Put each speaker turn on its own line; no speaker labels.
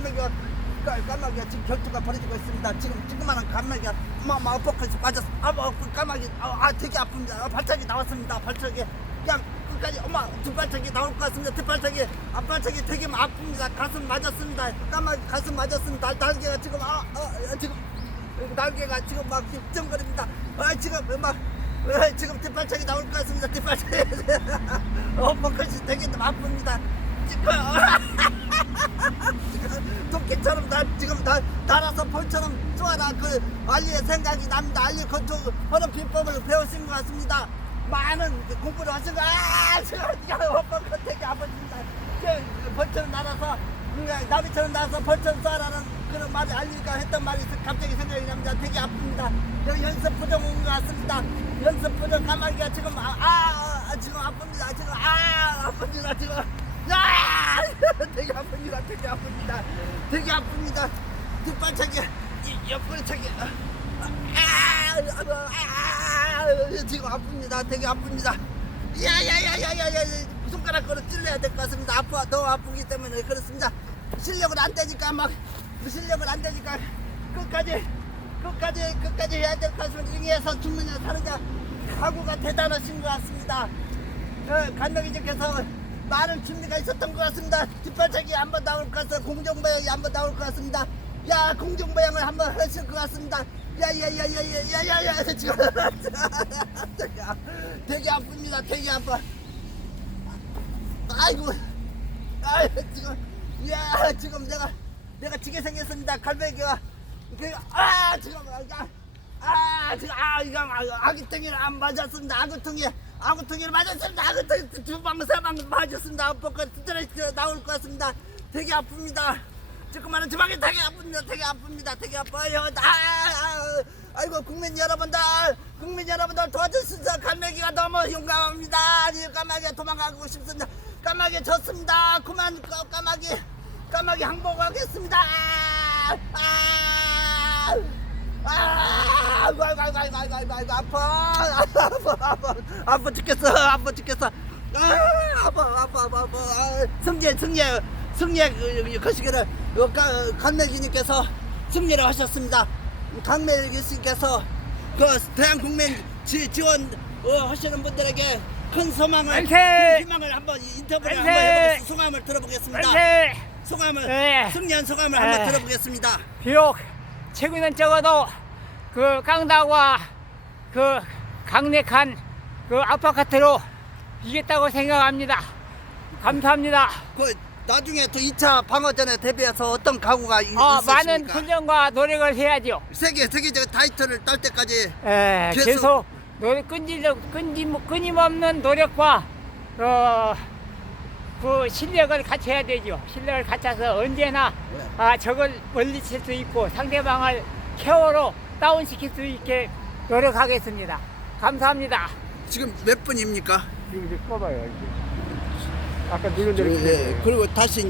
갈매기가 까- 까마귀가 지금 결투가 벌어지고 있습니다. 지금 지금만한 갈매기가 막막 엎어컷이 빠졌어. 아, 뭐, 그 까마귀 아, 아 되게 아픕니다. 아, 발차기 나왔습니다. 발차기 그냥 끝까지 엄마 뒷발차기 나올 것 같습니다. 뒷발차기 앞발차기 되게 아픕니다. 가슴 맞았습니다. 까마귀 가슴 맞았습니다. 날- 날개가 지금 아, 아, 아, 지금 날개가 지금 막 휘청거립니다. 아 지금 막 아, 지금 뒷발차기 나올 것 같습니다. 뒷발차기 엎어컷이 되게 아픕니다. 지금 도끼처럼 다 지금 다 달아서 벌처럼 쏘아라 그 알리의 생각이 납니다. 알리 건투 하는 비법을 배우신 것 같습니다. 많은 그 공부를 하신 거, 아, 제가 어떤 건 되게 아버집니다. 벌처럼 날아서, 나비처럼 날아서 벌처럼 쏘아라는 그런 말이 알리가 했던 말이 갑자기 생각이 납니다. 되게 아픕니다. 여기 연습 부정 온것 같습니다. 연습 부정 까마귀가 지금, 아, 아, 아, 지금 아픕니다. 지금, 아, 아픕니다. 지금. 야! 되게 아픕니다. 아픕니다. 되게 아픕니다. 뒷발차기, 이 옆발차기. 아, 아, 아, 아, 지금 아픕니다. 되게 아픕니다. 야야야야야야 손가락으로 찔러야 될 것 같습니다. 아파 너무 아프기 때문에 그렇습니다. 실력을 안 되니까 막 실력을 안 되니까 끝까지 끝까지 끝까지 해야 될 것 같습니다. ing에서 죽느냐 사느냐 각오가 대단하신 것 같습니다. 어, 간덕이님께서 많은 준비가 있었던 것 같습니다. 뒷발차기 한번 나올 것 같습니다. 공정부양이 한번 나올 것 같습니다. 야 공정부양을 한번 하실 것 같습니다. 야야야야야야야야 지금 되게, 아픕니다. 되게 아파. 아이고, 아 지금 야 지금 내가 내가 지게 생겼습니다. 갈매기가 그, 아 지금 아, 아 지금 아 이거 아, 아기통이를 안 맞았습니다. 아기통이 아기통이를 맞았습니다. 아기통이 두방 세방 맞았습니다. 아빠가 스트레스 나올 것 같습니다. 되게 아픕니다. 조그마한 주방이 되게 아픕니다. 되게 아픕니다. 되게 아파요. 아, 아, 아이고 국민 여러분들, 국민 여러분들 도와주셔서 갈매기가 너무 용감합니다. 까마귀가 도망가고 싶습니다. 까마귀 졌습니다. 그만 까- 까마귀 까마귀 항복하겠습니다. 아, 아, 아, 아이고 아이고 아이고 아이고 아이고 아이고 아이고 아파 아파 아파 아파 죽겠어 아파 죽겠어 아 아파 아파 아파 아파 아, 승리 승리 승리 그, 거시기를 강매기님께서 승리를 하셨습니다 강매기님께서 그 대한국민 지, 지원 어, 하시는 분들에게 큰 소망을
화이팅!
큰 희망을 한번 인터뷰를 한번
화이팅!
해보겠습니다 소감을 들어보겠습니다
그렇지.
소감을
네.
승리한 소감을 한번
네.
들어보겠습니다
비록 최근은 적어도 그 깡다와 그 강력한 그 아파트로 이겼다고 생각합니다. 감사합니다.
그 나중에 또 2차 방어전에 대비해서 어떤 각오가 있-
어, 많은
있으십니까?
훈련과 노력을 해야죠.
세계 세계적 타이틀을 딸 때까지
에,
계속-
계속 노력 끊지 끊지 끊임없는 노력과 어, 그 실력을 갖춰야 되죠. 실력을 갖춰서 언제나 아 적을 멀리칠 수 있고 상대방을 케어로 다운시킬 수 있게 노력하겠습니다. 감사합니다.
지금 몇 분입니까?
지금 이제 꺼봐요. 아까 누른
예, 그리고 다시